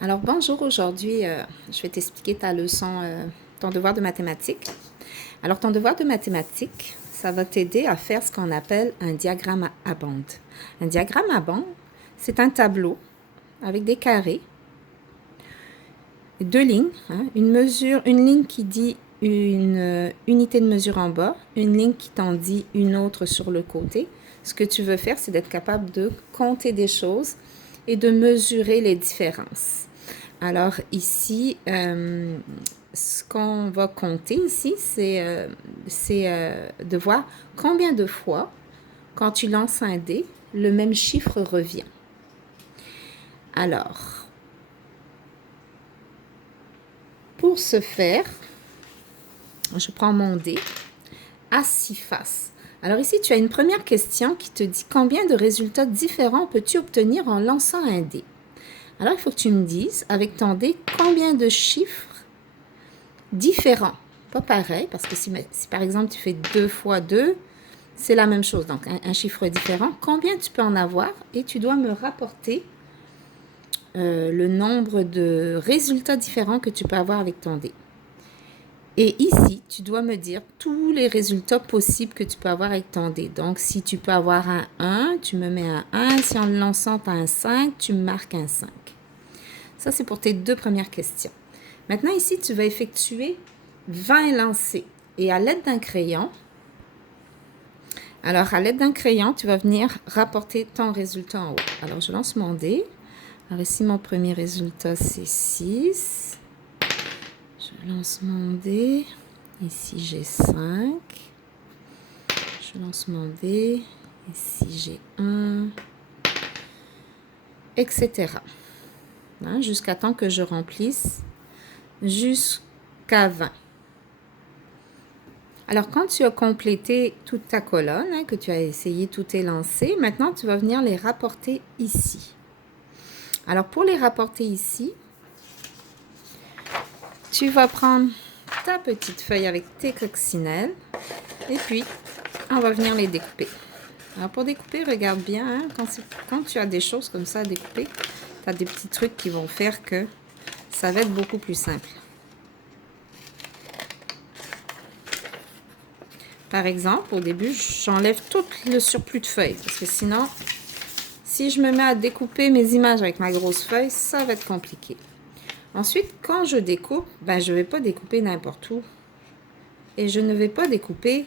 Alors bonjour, aujourd'hui je vais t'expliquer ta leçon, ton devoir de mathématiques. Alors ton devoir de mathématiques, ça va t'aider à faire ce qu'on appelle un diagramme à bande. Un diagramme à bande, c'est un tableau avec des carrés, deux lignes, une ligne qui dit une unité de mesure en bas, une ligne qui t'en dit une autre sur le côté. Ce que tu veux faire, c'est d'être capable de compter des choses et de mesurer les différences. Alors ici, ce qu'on va compter ici, c'est de voir combien de fois, quand tu lances un dé, le même chiffre revient. Alors, pour ce faire, je prends mon dé à 6 faces. Alors ici, tu as une première question qui te dit combien de résultats différents peux-tu obtenir en lançant un dé? Alors, il faut que tu me dises, avec ton dé, combien de chiffres différents, pas pareil, parce que si par exemple tu fais 2 fois 2, c'est la même chose, donc un chiffre différent. Combien tu peux en avoir? Et tu dois me rapporter le nombre de résultats différents que tu peux avoir avec ton dé. Et ici, tu dois me dire tous les résultats possibles que tu peux avoir avec ton dé. Donc, si tu peux avoir un 1, tu me mets un 1. Si en le lançant, tu as un 5, tu marques un 5. Ça, c'est pour tes deux premières questions. Maintenant, ici, tu vas effectuer 20 lancers. Et à l'aide d'un crayon, tu vas venir rapporter ton résultat en haut. Alors, je lance mon dé. Alors, ici, mon premier résultat, c'est 6. Je lance mon dé. Ici, j'ai 5. Je lance mon dé. Ici, j'ai 1. Etc. Jusqu'à temps que je remplisse jusqu'à 20. Alors, quand tu as complété toute ta colonne, que tu as essayé tous tes lancers, maintenant, tu vas venir les rapporter ici. Alors, pour les rapporter ici, tu vas prendre ta petite feuille avec tes coccinelles et puis, on va venir les découper. Alors, pour découper, regarde bien, quand tu as des choses comme ça à découper, tu as des petits trucs qui vont faire que ça va être beaucoup plus simple. Par exemple, au début, j'enlève tout le surplus de feuilles parce que sinon, si je me mets à découper mes images avec ma grosse feuille, ça va être compliqué. Ensuite, quand je découpe, je ne vais pas découper n'importe où. Et je ne vais pas découper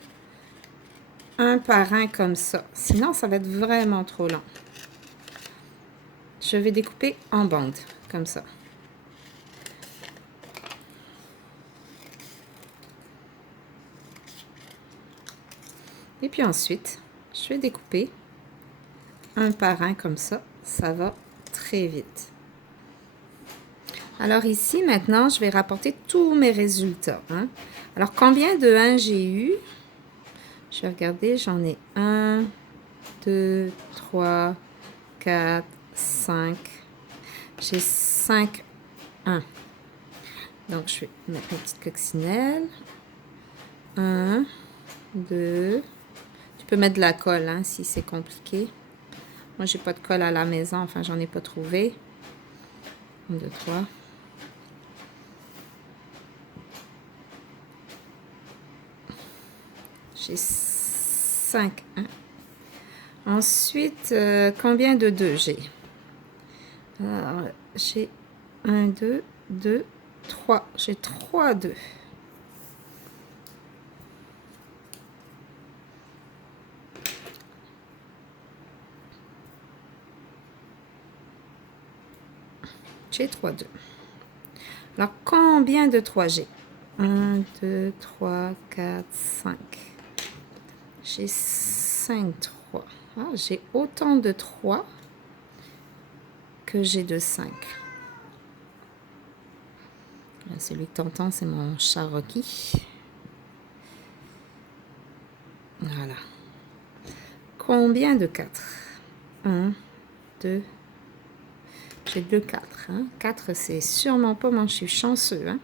un par un comme ça. Sinon, ça va être vraiment trop long. Je vais découper en bande, comme ça. Et puis ensuite, je vais découper un par un comme ça. Ça va très vite. Alors ici, maintenant, je vais rapporter tous mes résultats. Alors, combien de 1 j'ai eu? Je vais regarder, j'en ai 1, 2, 3, 4, 5. J'ai 5 1. Donc, je vais mettre une petite coccinelle. 1, 2. Tu peux mettre de la colle si c'est compliqué. Moi, j'ai pas de colle à la maison. Enfin, j'en ai pas trouvé. 1, 2, 3. J'ai 5 1. Ensuite, combien de 2 j'ai? Alors, j'ai 1, 2, 2, 3. J'ai 3 2. J'ai 3 2. Alors, combien de 3 j'ai? 1, 2, 3, 4, 5. J'ai 5 3. J'ai autant de 3 que j'ai de 5. Celui que tu entends, c'est mon chat Rocky. Voilà. Combien de 4? 1, 2. J'ai 2 4. 4, c'est sûrement pas mon chiffre chanceux.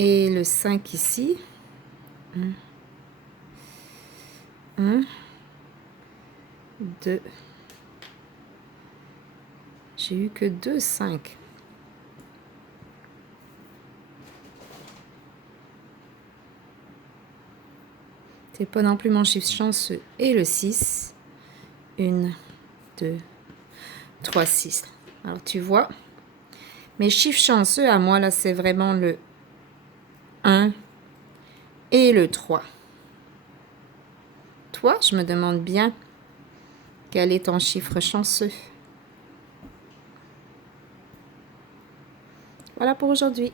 Et le 5 ici. 1, 2. J'ai eu que 2, 5. C'est pas non plus mon chiffre chanceux. Et le 6. 1, 2, 3, 6. Alors, tu vois, mes chiffres chanceux à moi, là, c'est vraiment le 1 et le 3. Toi, je me demande bien quel est ton chiffre chanceux. Voilà pour aujourd'hui.